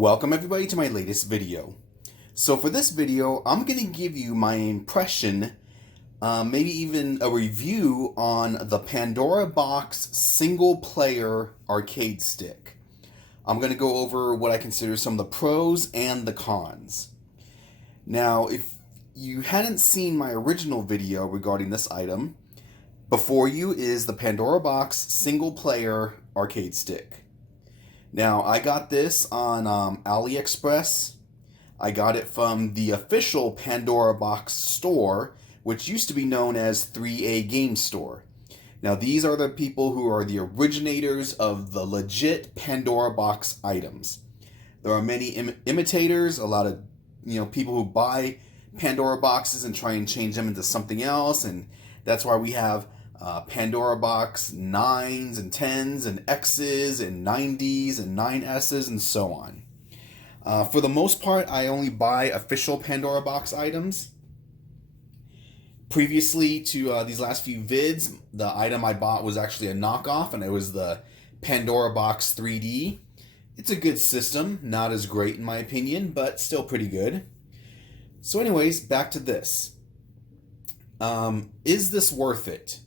Welcome everybody to my latest video. So for this video, I'm going to give you my impression, maybe even a review on the Pandora box single player arcade stick. I'm going to go over what I consider some of the pros and the cons. Now, if you hadn't seen my original video regarding this item, before you is the Pandora box single player arcade stick. Now, I got this on AliExpress. I got it from the official Pandora box store, which used to be known as 3A Game Store. Now, these are the people who are the originators of the legit Pandora box items. There are many imitators, a lot of people who buy Pandora boxes and try and change them into something else, and that's why we have Pandora box 9s and 10s and X's and 90s and 9S's and so on. For the most part, I only buy official Pandora box items. Previously to these last few vids, the item I bought was actually a knockoff, and it was the Pandora box 3D. It's a good system, not as great in my opinion, but still pretty good. So anyways, back to this. Is this worth it?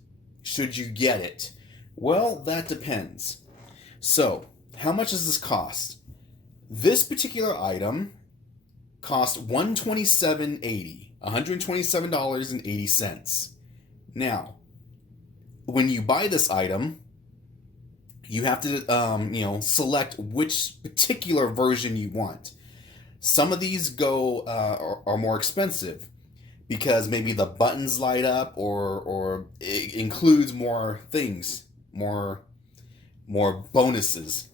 Should you get it? Well, that depends. So, how much does this cost? This particular item cost $127.80. $127.80. Now, when you buy this item, you have to select which particular version you want. Some of these are more expensive, because maybe the buttons light up or it includes more things, more bonuses.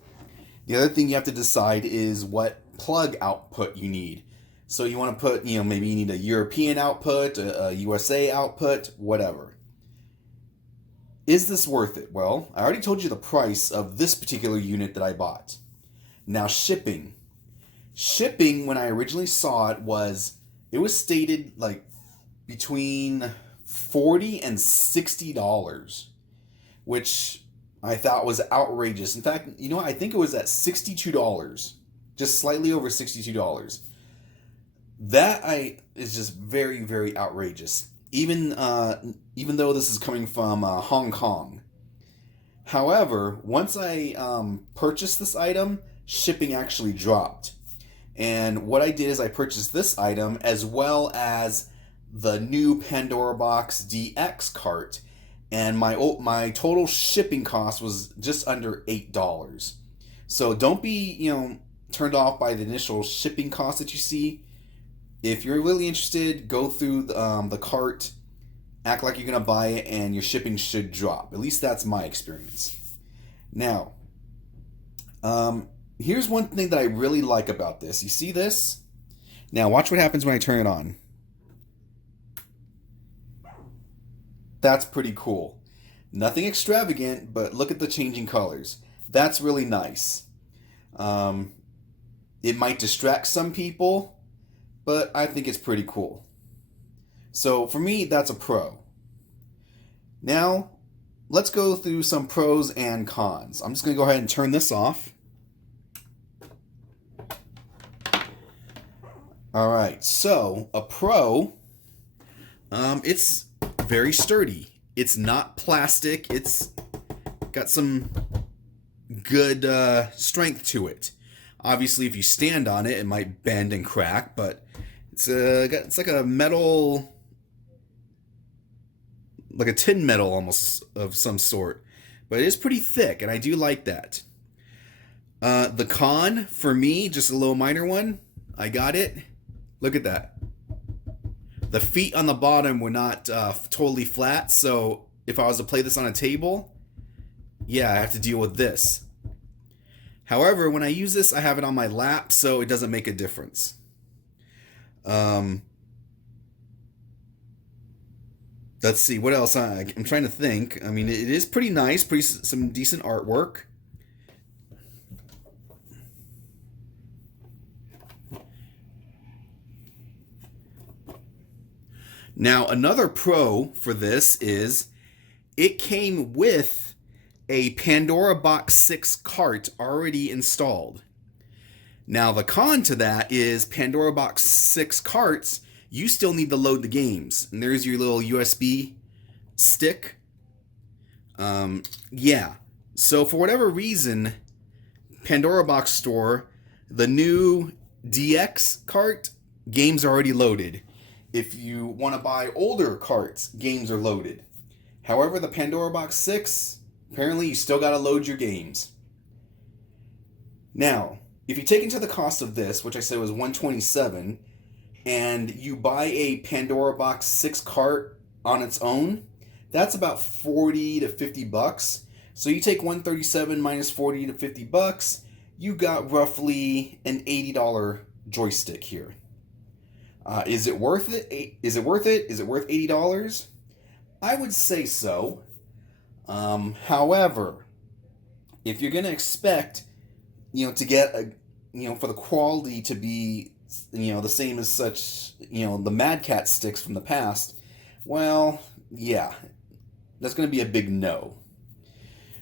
The other thing you have to decide is what plug output you need. So you want to put, maybe you need a European output, a USA output, whatever. Is this worth it? Well, I already told you the price of this particular unit that I bought. Now shipping. Shipping, when I originally saw it, was stated like between $40 and $60, which I thought was outrageous. In fact, I think it was at $62, just slightly over $62. That is just very, very outrageous. Even though this is coming from Hong Kong. However, once I purchased this item, shipping actually dropped. And what I did is I purchased this item as well as the new Pandora box DX cart, and my total shipping cost was just under $8. So don't be turned off by the initial shipping cost that you see. If you're really interested, go through the cart, act like you're gonna buy it, and your shipping should drop. At least that's my experience. Now, here's one thing that I really like about this. You see this? Now watch what happens when I turn it on. That's pretty cool. Nothing extravagant, but look at the changing colors. That's really nice. It might distract some people, but I think it's pretty cool. So for me, that's a pro. Now, let's go through some pros and cons. I'm just going to go ahead and turn this off. Alright, so a pro, it's very sturdy. It's not plastic. It's got some good strength to it. Obviously, if you stand on it, it might bend and crack, but it's like a metal, like a tin metal almost of some sort. But it is pretty thick, and I do like that. The con, for me, just a little minor one, I got it. Look at that. The feet on the bottom were not totally flat, so if I was to play this on a table, yeah, I have to deal with this. However, when I use this, I have it on my lap, so it doesn't make a difference. Let's see, what else? I'm trying to think. I mean, it is pretty nice, some decent artwork. Now, another pro for this is it came with a Pandora Box 6 cart already installed. Now, the con to that is Pandora Box 6 carts, you still need to load the games. And there's your little USB stick. Yeah. So, for whatever reason, Pandora Box Store, the new DX cart, games are already loaded. If you want to buy older carts, games are loaded. However, the Pandora Box 6, apparently you still got to load your games. Now, if you take into the cost of this, which I said was $127, and you buy a Pandora Box 6 cart on its own, that's about $40 to $50. So you take $137 minus $40 to $50, you got roughly an $80 joystick here. Is it worth it? Is it worth it? Is it worth $80? I would say so. However, if you're gonna expect, to get for the quality to be, the same as such, the Mad Cat sticks from the past, well, yeah, that's gonna be a big no.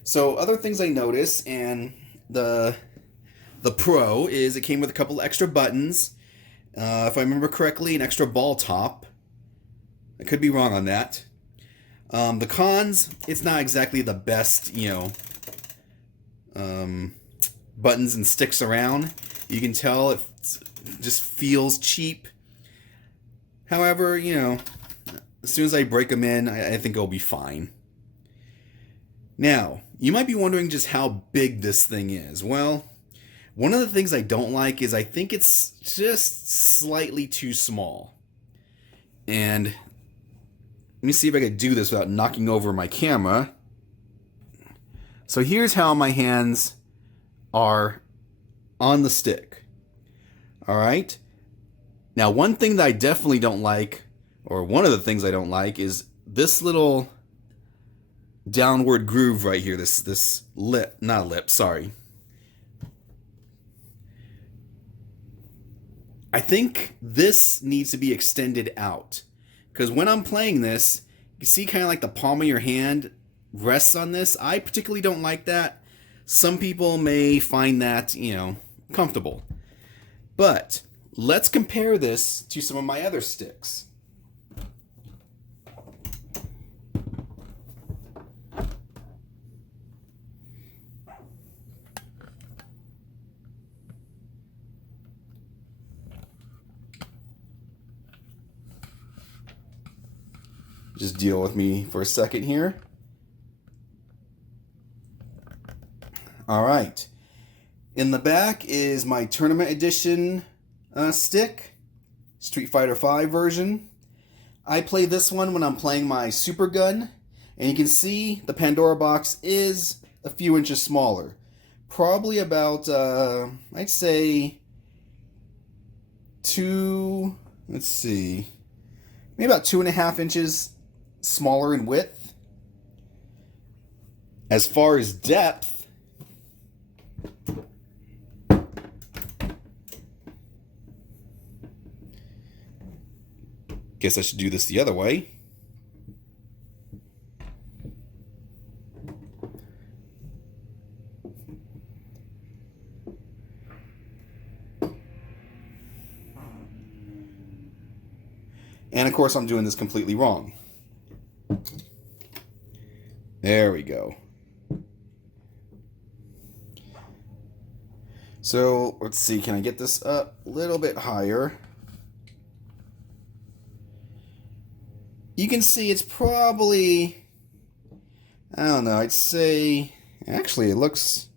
So other things I noticed, and the Pro is it came with a couple extra buttons. If I remember correctly, an extra ball top. I could be wrong on that. The cons, it's not exactly the best, buttons and sticks around. You can tell it just feels cheap. However, as soon as I break them in, I think it'll be fine. Now, you might be wondering just how big this thing is. Well, one of the things I don't like is I think it's just slightly too small. And let me see if I can do this without knocking over my camera. So here's how my hands are on the stick. All right. Now, one thing that I definitely don't like, or one of the things I don't like, is this little downward groove right here. This lip, not lip, sorry. I think this needs to be extended out. Because when I'm playing this, you see kind of like the palm of your hand rests on this. I particularly don't like that. Some people may find that, comfortable. But let's compare this to some of my other sticks. Just deal with me for a second here. All right. In the back is my Tournament Edition stick, Street Fighter V version. I play this one when I'm playing my Super Gun, and you can see the Pandora box is a few inches smaller. Probably about, I'd say, maybe about 2.5 inches smaller in width. As far as depth, guess I should do this the other way. And of course, I'm doing this completely wrong. There we go. So let's see, can I get this up a little bit higher? You can see it's probably, I don't know, I'd say, actually it looks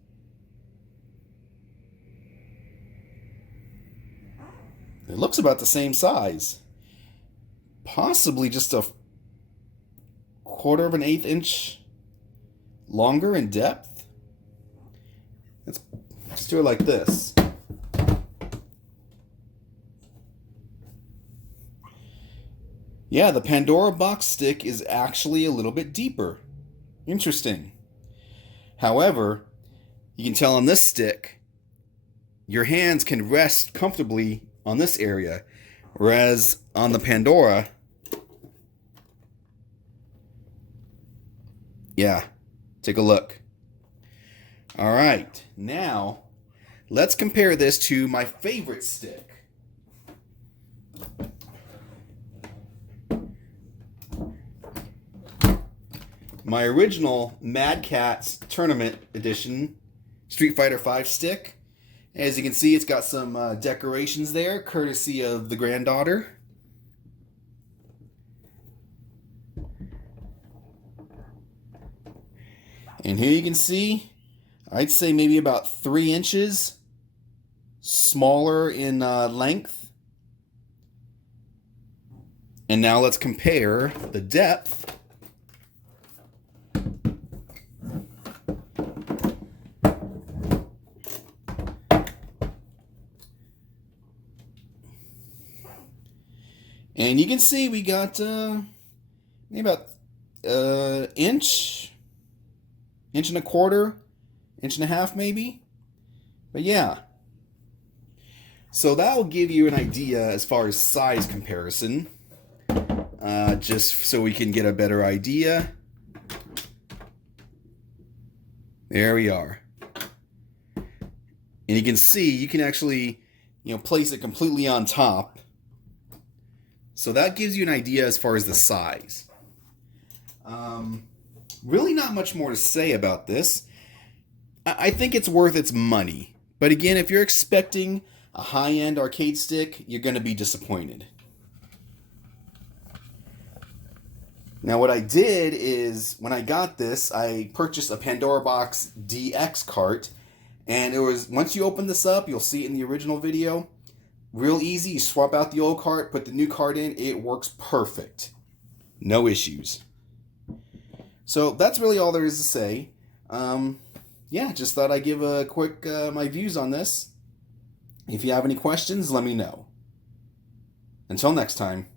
about the same size. Possibly just a 1/4 of an eighth inch longer in depth. Let's do it like this. Yeah, the Pandora box stick is actually a little bit deeper. Interesting. However, you can tell on this stick, your hands can rest comfortably on this area, whereas on the Pandora, yeah, take a look. All right, now let's compare this to my favorite stick. My original Mad Catz Tournament Edition Street Fighter V stick. As you can see, it's got some decorations there, courtesy of the granddaughter. And here you can see, I'd say maybe about 3 inches smaller in length. And now let's compare the depth. And you can see we got maybe about inch and a quarter, inch and a half maybe. But yeah. So that will give you an idea as far as size comparison. Just so we can get a better idea. There we are. And you can see, you can actually, place it completely on top. So that gives you an idea as far as the size. Really not much more to say about this. I think it's worth its money. But again, if you're expecting a high-end arcade stick, you're going to be disappointed. Now what I did is, when I got this, I purchased a Pandora Box DX cart. And it was, once you open this up, you'll see it in the original video. Real easy, you swap out the old cart, put the new cart in, it works perfect. No issues. So that's really all there is to say. Yeah, just thought I'd give a quick my views on this. If you have any questions, let me know. Until next time.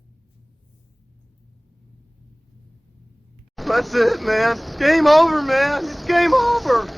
That's it, man. Game over, man. It's game over.